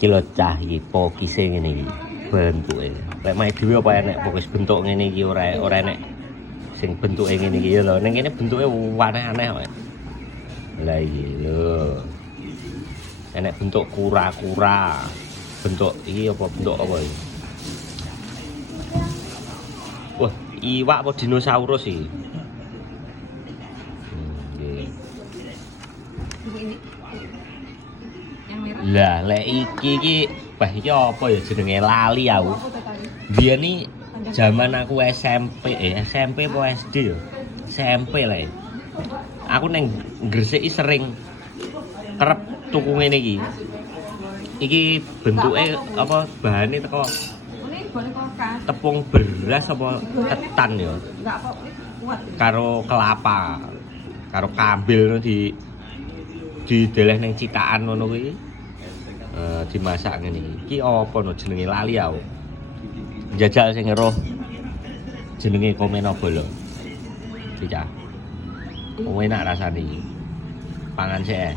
Iki lho cah iki pokise ngene iki. Bentuke. Lek mae dhewe apa enek pokis bentuk ngene iki ora enek sing bentuke ngene iki ya lho. Ning kene bentuke aneh-aneh kok. Lah iya lho. Enek bentuk kura-kura. Bentuk iki apa bentuk apa iki? Wah, iwak apa dinosaurus iki? Nggih. Lah, lek iki iki apa ya jenenge lali aku. Biyen iki zaman aku SMP SMP apa SD ya? SMP lah. Aku neng Gresik sering kerep tuku ngene iki. Iki bentuke apa bahane teko tepung beras apa ketan ya? Karo kelapa. Karo kambil dideleh ning citakan ngono kuwi. Dimasak ngene iki. Iki apa no jenenge lali aku. Jajal sing roh jenenge komen apa lho. Iki. Enak rasane iki. Pangan sik.